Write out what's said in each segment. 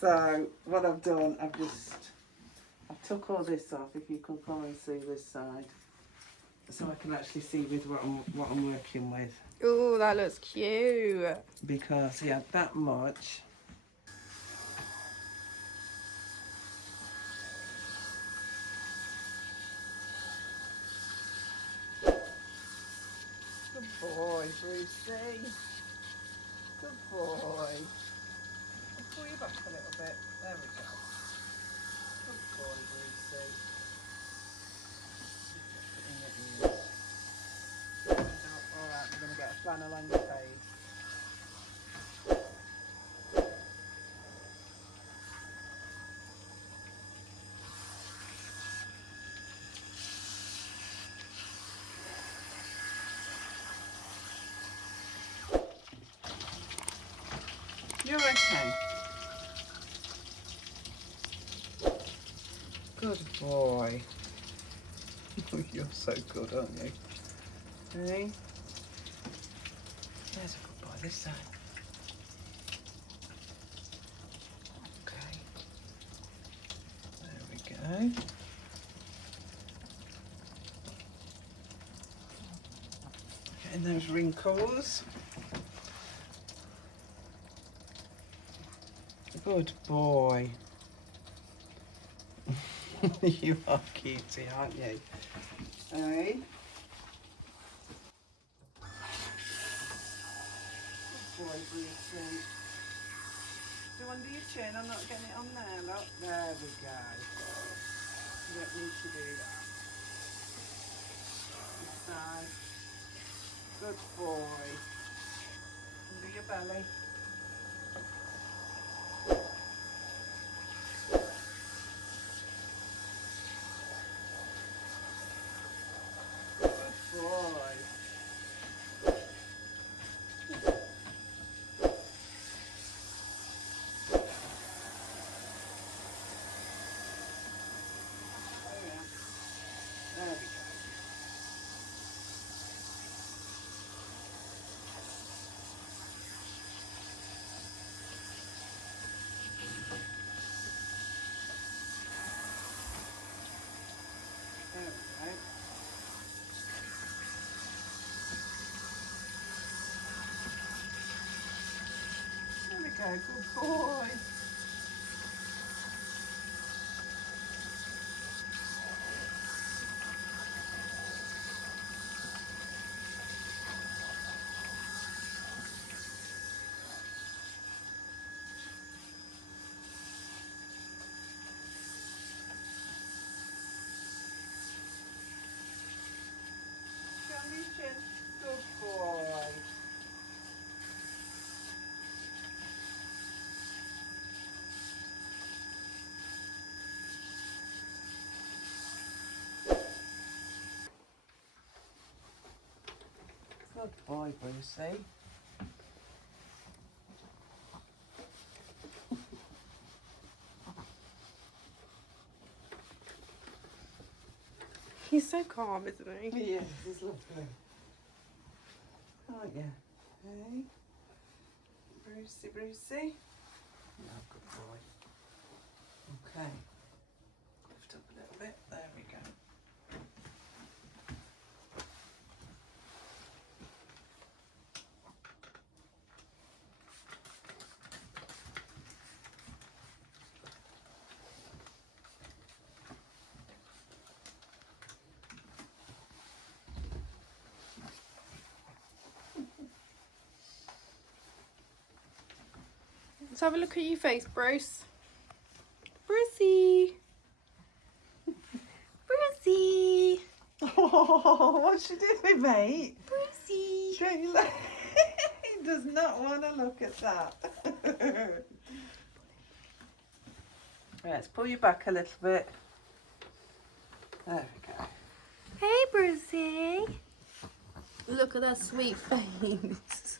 So what I've done, I took all this off. If you can come and see this side, so I can actually see with what I'm working with. Oh, that looks cute. Because he had that much. Good boy, Brucey. Good boy. I'll pull you back a little bit. There we go. Good boy, Brucey. Alright, we're going to get a flannel on your face. You're okay. Good boy. You're so good, aren't you? Hey? There's a good boy, this side. Okay. There we go. Getting those wrinkles. Good boy. You are cutie, aren't you? Hey? Good boy, Brucey. Do under your chin, I'm not getting it on there, look. There we go. You don't need to do that. This side. Good boy. Under your belly. Good boy. There we go. There we go. There we go, good boy. Show me chin. Good boy. Good boy, Brucey. He's so calm, isn't he? Yes, he's lovely. Aren't you? Hey? Brucey, Brucey. Yeah, good boy. Okay. Lift up a little bit. There we go. Let's have a look at your face, Bruce. Brucey. Brucey. Oh, what's she doing, mate? Brucey. Don't you look? He does not want to look at that. Right, let's pull you back a little bit. There we go. Hey, Brucey. Look at that sweet face.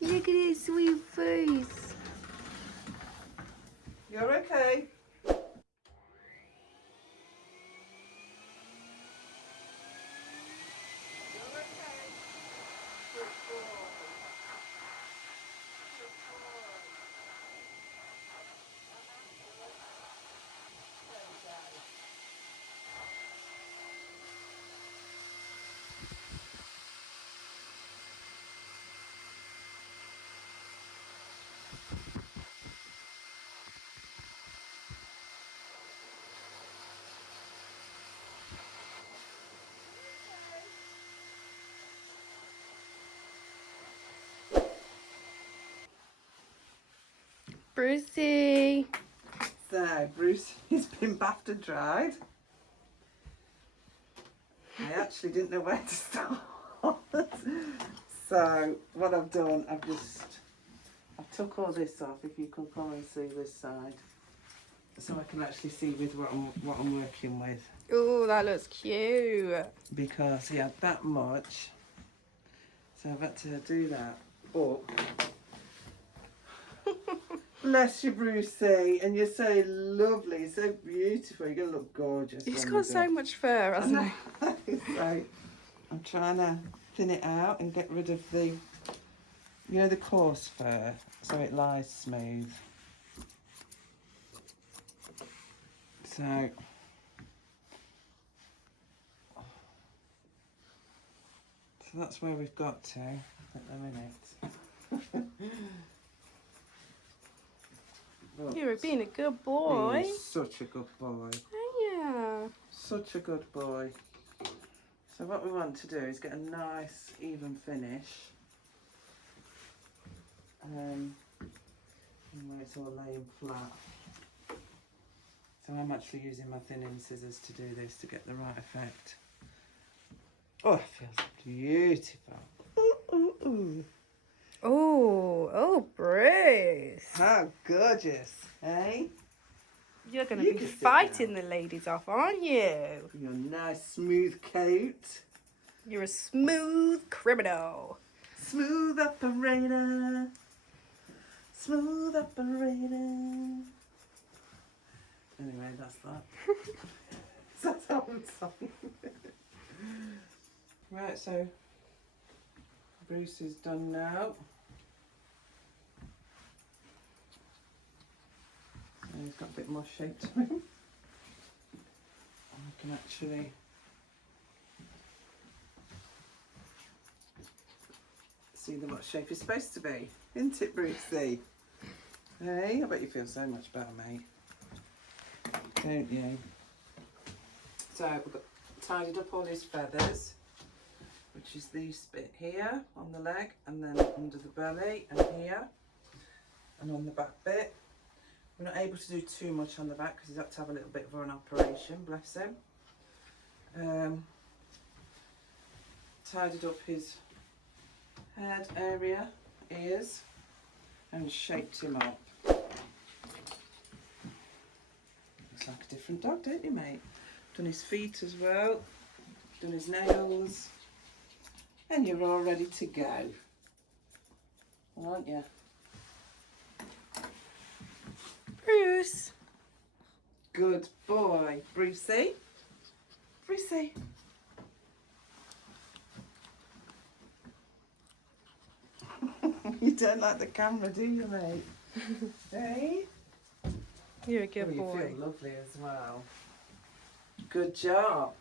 Look at his sweet face. You're okay. Brucey. So, Bruce has been bathed and dried. I actually didn't know where to start. So, what I've done, I've took all this off, if you can come and see this side. So I can actually see with what I'm working with. Oh, that looks cute. Because he had that much. So I've had to do that. But bless you, Brucey, and you're so lovely, so beautiful. You're gonna look gorgeous. He's when got you so do. much fur, hasn't he? So I'm trying to thin it out and get rid of the, the coarse fur, so it lies smooth. So that's where we've got to at the minute. You're being a good boy. He's such a good boy. Yeah. Such a good boy. So what we want to do is get a nice even finish. Where it's all laying flat. So I'm actually using my thinning scissors to do this to get the right effect. Oh, it feels beautiful. Ooh, ooh, ooh. Oh, Bruce. How gorgeous, eh? You're going to You be can sit fighting the ladies off, aren't you? Your nice smooth coat. You're a smooth criminal. Smooth operator. Smooth operator. Anyway, that's that. That's how I'm saying. Right, so Bruce is done now. And he's got a bit more shape to him. I can actually see what shape he's supposed to be. Isn't it, Brucey? Hey, I bet you feel so much better, mate. Don't you? So we've got tidied up all his feathers, which is this bit here on the leg, and then under the belly, and here, and on the back bit. We're not able to do too much on the back because he's had to have a little bit of an operation, bless him. Tidied up his head area, ears, and shaped him up. Looks like a different dog, don't you, mate? Done his feet as well, done his nails, and you're all ready to go, aren't you? Bruce. Good boy, Brucey. Brucey. You don't like the camera, do you, mate? Hey? You're a good boy. You feel lovely as well. Good job.